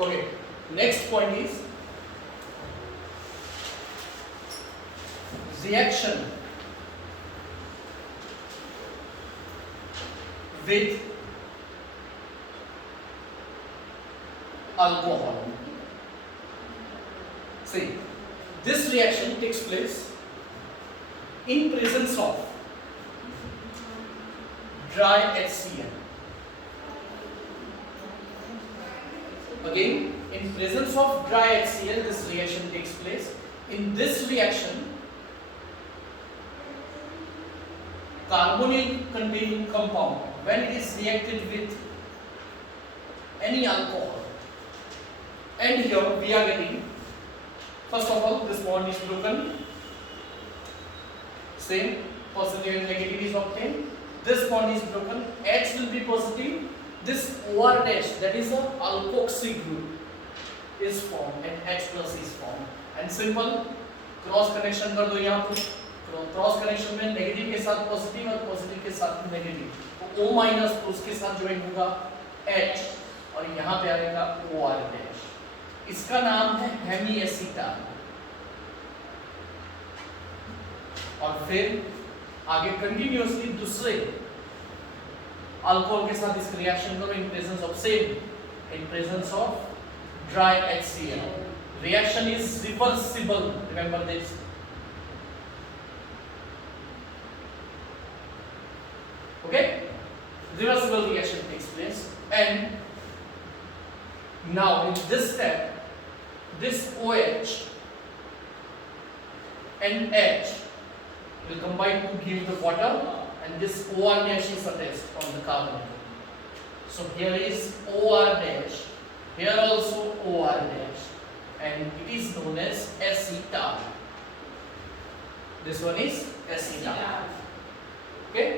Okay, next point is reaction with alcohol. See, this reaction takes place in presence of dry HCl. Again, in presence of dry HCl, this reaction takes place. In this reaction, carbonyl containing compound, when it is reacted with any alcohol, and here we are getting, first of all, this bond is broken, same positive and negative is obtained. This bond is broken, H will be positive. This OR dash, that is a alkoxy group, is formed and H plus is formed. And simple cross connection कर दो यहाँ पर. Cross connection में negative के साथ positive और positive के साथ नेगेटिव, तो O माइनस तो उसके साथ ज्वाइन होगा H और यहाँ पे आएगा OR डैश. इसका नाम है हेमीएसीटाल. और फिर आगे कंटिन्यूअसली दूसरे अल्कोहल के साथ इस रिएक्शन करो in presence of same, in presence of dry HCl. Reaction is reversible, remember this. Okay, reversible reaction takes place, and now in this step, this OH and H will combine to give the water, and this OR dash is attached on the carbon. So here is OR dash, here also OR dash, and it is known as acetal. This one is acetal. Okay.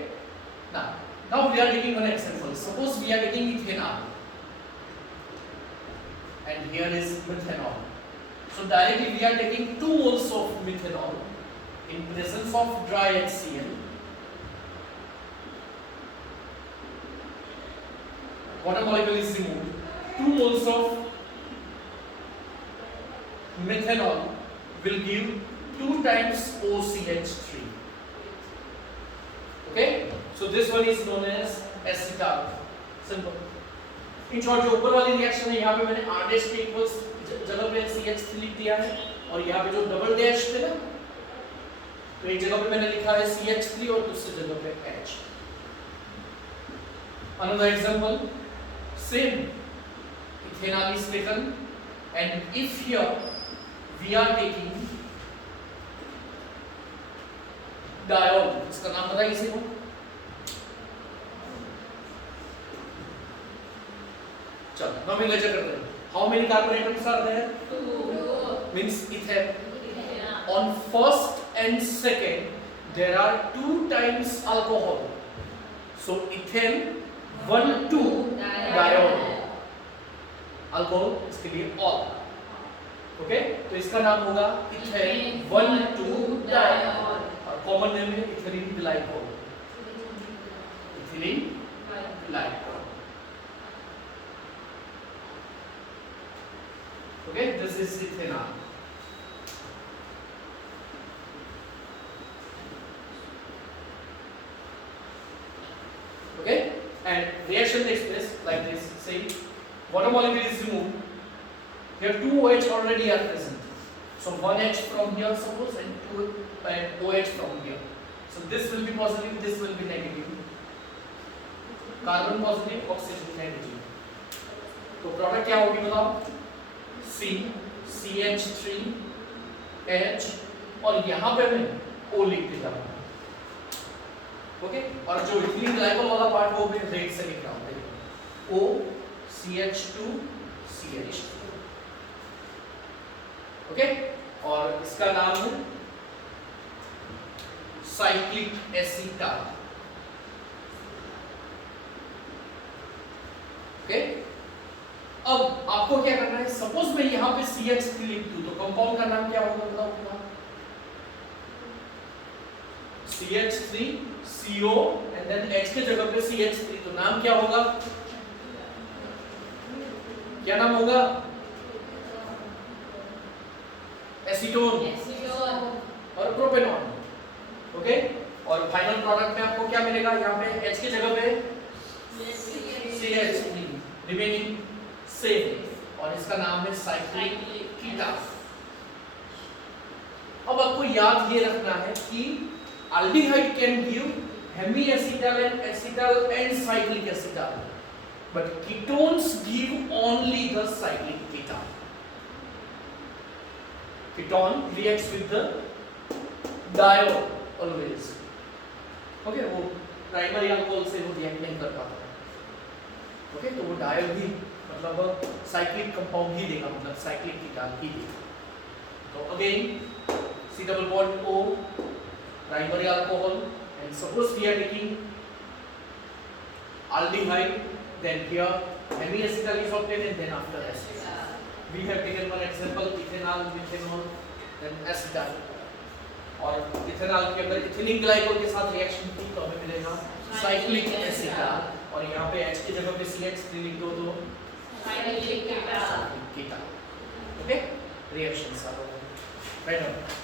Now we are taking one example. Suppose we are taking ethanol, and here is methanol. So directly we are taking 2 moles of methanol in presence of dry HCl. Water molecule is removed. 2 moles of methanol will give 2 times OCH3. Okay, so this one is known as acetal. Simple. In short, जो ऊपर वाली reaction है, यहाँ पे मैंने R dash के equals जगह पे CH3 लिख दिया है, और यहाँ पे जो डबल डैश थे ना, तो एक जगह पे मैंने लिखा है CH3 और दूसरी जगह पे H. Another example, same ethanol is taken, and if here we are taking diol, इसका नाम पता है किसी को? चलो, नॉमेनक्लेचर करते हैं. How many carbon atoms are there? 2. Means ethane. On first and second, there are 2 times alcohol. So ethane 1 2 diol. Alcohol इसके लिए ऑल. ओके, तो इसका नाम होगा ethane 1 2 डायोल. कॉमन नेम है ethylene glycol. Ethylene glycol. Okay, this is ethanol. Okay, and reaction takes place like this. See, water molecule is removed. Here 2 OH already are present. So 1 H from here suppose, and 2 OH from here. So this will be positive, this will be negative. Carbon positive, oxygen negative. तो product क्या होगी बताओ? C, CH3, H, और यहाँ पे मैं O लिख देता हूँ. ओके, और जो इथिलीन ग्लाइकोल वाला पार्ट वो मैं रेड से लिख रहा हूँ. O, CH2, CH2. ओके, और इसका नाम है साइक्लिक एसीटाल. ओके, अब आपको क्या करना है? सपोज मैं यहां पे CH3 लिख दूं तो कंपाउंड का नाम क्या होगा बताओ? CH3 CO and then H के जगह पे CH3, तो नाम क्या होगा? क्या नाम होगा? एसीटोन और प्रोपेनॉन। ओके, और फाइनल प्रोडक्ट में आपको क्या मिलेगा? यहाँ पे H की जगह पे CH रिमेनिंग सेम, और इसका नाम है साइक्लिक कीटा। अब आपको याद ये रखना है कि aldehyde can give hemiacetal and acetal and cyclic acetal, but ketones give only the cyclic keton. Keton reacts with the diol always. Okay, वो प्राइमरी अल्कोहल से वो रिएक्ट नहीं कर पाता है। ओके, तो वो डायल भी मतलब साइक्लिक कंपाउंड ही देगा, मतलब साइक्लिक कीटोन ही देगा। तो again C double bond O, primary alcohol, and suppose we are taking aldehyde, then here hemiacetal is obtained, and then after acetal. We have taken one example, ethanol, methanol, then acetal. और ethanol के अंदर ethnic glycol के साथ reaction की तो हमें मिलेगा cyclic acetal, और यहाँ पे H की जगह पे CH3 लिख दो तो cyclic ketone. Okay, reactions are right.